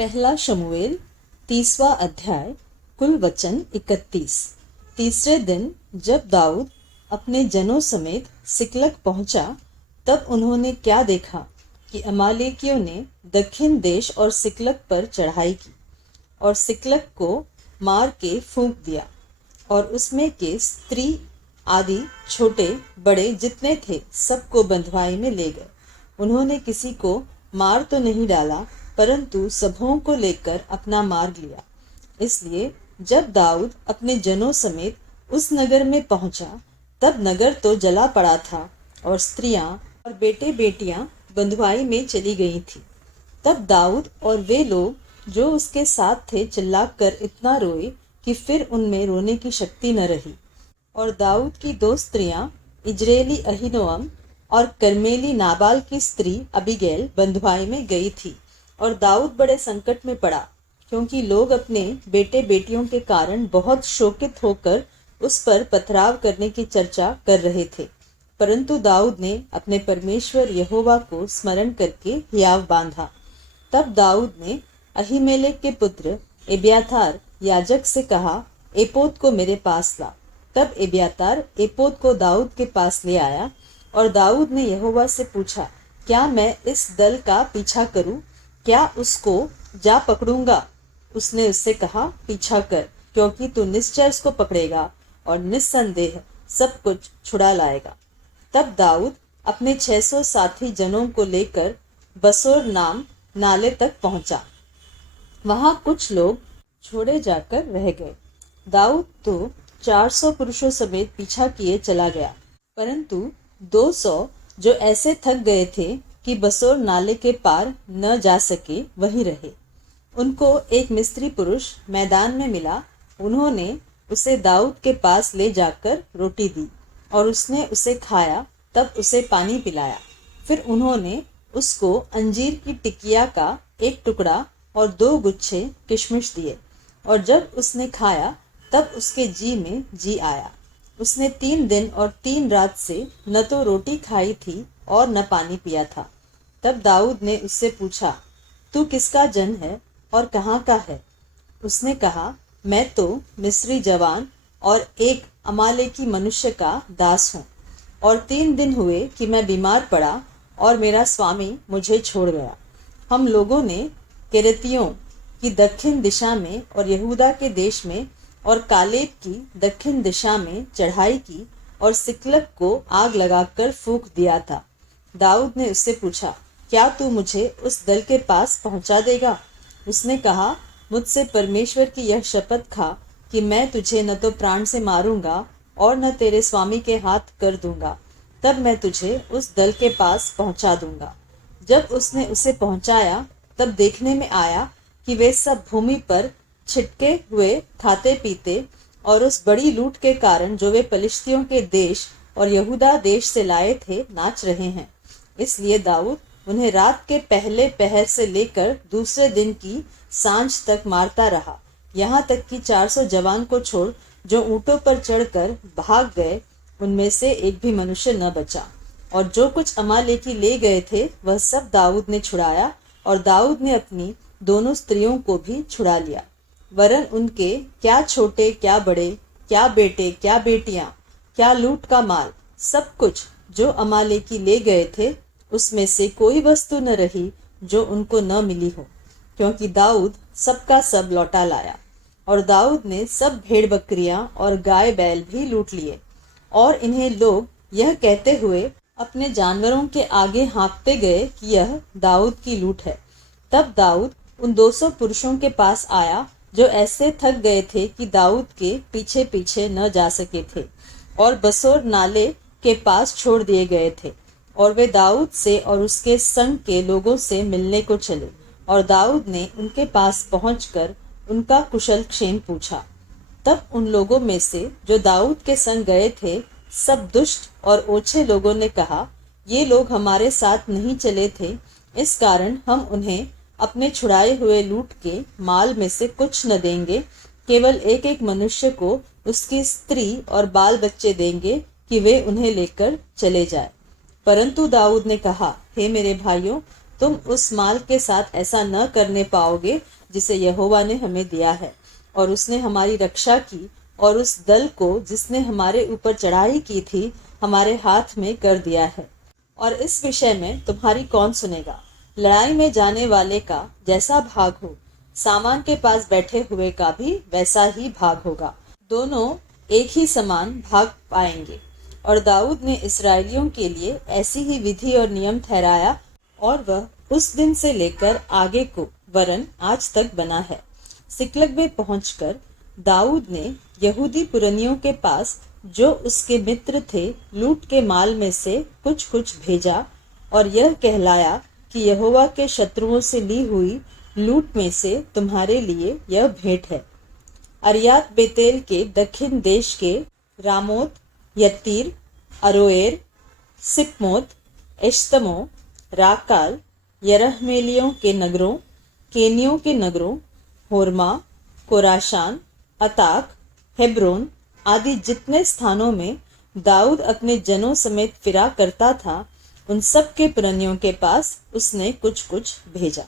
पहला शमूएल 30वां अध्याय। कुल वचन 31। तीसरे दिन जब दाऊद अपने जनों समेत सिकलग पहुंचा, तब उन्होंने क्या देखा कि अमालेकियों ने दक्षिण देश और सिकलग पर चढ़ाई की और सिकलग को मार के फूंक दिया, और उसमें के स्त्री आदि छोटे बड़े जितने थे सबको बंधुआई में ले गए। उन्होंने किसी को मार तो नहीं डाला, परंतु सबों को लेकर अपना मार्ग लिया। इसलिए जब दाऊद अपने जनों समेत उस नगर में पहुंचा, तब नगर तो जला पड़ा था और स्त्रियां और बेटे बेटियां बंधुआई में चली गई थी। तब दाऊद और वे लोग जो उसके साथ थे चिल्लाकर इतना रोए कि फिर उनमें रोने की शक्ति न रही। और दाऊद की दो स्त्रियां इजरायली अहीनोअम और कर्मेली नाबाल की स्त्री अबीगैल बंधुआई में गई थी। और दाऊद बड़े संकट में पड़ा, क्योंकि लोग अपने बेटे बेटियों के कारण बहुत शोकित होकर उस पर पथराव करने की चर्चा कर रहे थे। परंतु दाऊद ने अपने परमेश्वर यहोवा को स्मरण करके हियाव बांधा। तब दाऊद ने अहीमेलेक के पुत्र एब्यातार याजक से कहा, एपोद को मेरे पास ला। तब एब्यातार एपोद को दाऊद के पास ले आया, और दाऊद ने यहोवा से पूछा, क्या मैं इस दल का पीछा करूं? क्या उसको जा पकड़ूंगा? उसने उससे कहा, पीछा कर, क्योंकि तू निश्चय उसको पकड़ेगा और निस्संदेह सब कुछ छुड़ा लाएगा। तब दाऊद अपने 600 साथी जनों को लेकर बसोर नाम नाले तक पहुंचा। वहां कुछ लोग छोड़े जाकर रह गए। दाऊद तो 400 पुरुषों समेत पीछा किए चला गया, परंतु 200 जो ऐसे थक गए थे कि बसोर नाले के पार न जा सके, वहीं रहे। उनको एक मिस्त्री पुरुष मैदान में मिला। उन्होंने उसे दाऊद के पास ले जाकर रोटी दी, और उसने उसे खाया। तब उसे पानी पिलाया। फिर उन्होंने उसको अंजीर की टिकिया का एक टुकड़ा और 2 गुच्छे किशमिश दिए, और जब उसने खाया तब उसके जी में जी आया। उसने 3 दिन और 3 रात से न तो रोटी खाई थी और न पानी पिया था। तब दाऊद ने उससे पूछा, तू किसका जन है और कहाँ का है? उसने कहा, मैं तो मिस्री जवान और एक अमालेकी मनुष्य का दास हूँ, और 3 दिन हुए कि मैं बीमार पड़ा और मेरा स्वामी मुझे छोड़ गया। हम लोगों ने केरेतियों की दक्षिण दिशा में और यहूदा के देश में और कालेब की दक्षिण दिशा में चढ़ाई की और सिकलग को आग लगाकर फूंक दिया था। दाऊद ने उससे पूछा, क्या तू मुझे उस दल के पास पहुंचा देगा? उसने कहा, मुझसे परमेश्वर की यह शपथ खा कि मैं तुझे न तो प्राण से मारूंगा और न तेरे स्वामी के हाथ कर दूंगा, तब मैं तुझे उस दल के पास पहुंचा दूंगा। जब उसने उसे पहुंचाया, तब देखने में आया कि वे सब भूमि पर छिटके हुए खाते पीते और उस बड़ी लूट के कारण जो वे पलिश्तियों के देश और यहूदा देश से लाए थे नाच रहे हैं। इसलिए दाऊद उन्हें रात के पहले पहर से लेकर दूसरे दिन की सांझ तक मारता रहा, यहाँ तक कि 400 जवान को छोड़ जो ऊंटों पर चढ़कर भाग गए, उनमें से एक भी मनुष्य न बचा। और जो कुछ अमालेकी ले गए थे वह सब दाऊद ने छुड़ाया, और दाऊद ने अपनी दोनों स्त्रियों को भी छुड़ा लिया। वरन उनके क्या छोटे क्या बड़े, क्या बेटे क्या बेटियां, क्या लूट का माल, सब कुछ जो अमालेकी ले गए थे, उसमें से कोई वस्तु न रही जो उनको न मिली हो, क्योंकि दाऊद सबका सब लौटा लाया। और दाऊद ने सब भेड़ बकरियां और गाय बैल भी लूट लिए। और इन्हें लोग यह कहते हुए अपने जानवरों के आगे हाँकते गए कि यह दाऊद की लूट है। तब दाऊद उन 200 पुरुषों के पास आया जो ऐसे थक गए थे कि दाऊद के पीछे पीछे न जा सके थे, और बसोर नाले के पास छोड़ दिए गए थे। और वे दाऊद से और उसके संग के लोगों से मिलने को चले, और दाऊद ने उनके पास पहुंचकर उनका कुशल क्षेम पूछा। तब उन लोगों में से जो दाऊद के संग गए थे, सब दुष्ट और ओछे लोगों ने कहा, ये लोग हमारे साथ नहीं चले थे, इस कारण हम उन्हें अपने छुड़ाए हुए लूट के माल में से कुछ न देंगे, केवल एक एक मनुष्य को उसकी स्त्री और बाल बच्चे देंगे कि वे उन्हें लेकर चले जाए। परंतु दाऊद ने कहा, हे मेरे भाइयों, तुम उस माल के साथ ऐसा न करने पाओगे जिसे यहोवा ने हमें दिया है, और उसने हमारी रक्षा की और उस दल को जिसने हमारे ऊपर चढ़ाई की थी हमारे हाथ में कर दिया है। और इस विषय में तुम्हारी कौन सुनेगा? लड़ाई में जाने वाले का जैसा भाग हो, सामान के पास बैठे हुए का भी वैसा ही भाग होगा। दोनों एक ही समान भाग पाएंगे। और दाऊद ने इस्राएलियों के लिए ऐसी ही विधि और नियम ठहराया, और वह उस दिन से लेकर आगे को वरन आज तक बना है। सिकलग में पहुंचकर दाऊद ने यहूदी पुरनियों के पास जो उसके मित्र थे लूट के माल में से कुछ कुछ भेजा, और यह कहलाया कि यहोवा के शत्रुओं से ली हुई लूट में से तुम्हारे लिए यह भेंट है। अरियात बेतेल के दक्षिण देश के रामोत, यत्तीर, अरोएर, सिपमोत, एश्तमो, राकाल, यरहमेलियों के नगरों, केनियों के नगरों, होरमा, कोराशान, अताक, हेब्रोन आदि जितने स्थानों में दाऊद अपने जनों समेत फिरा करता था, उन सब के पुरनियों के पास उसने कुछ कुछ भेजा।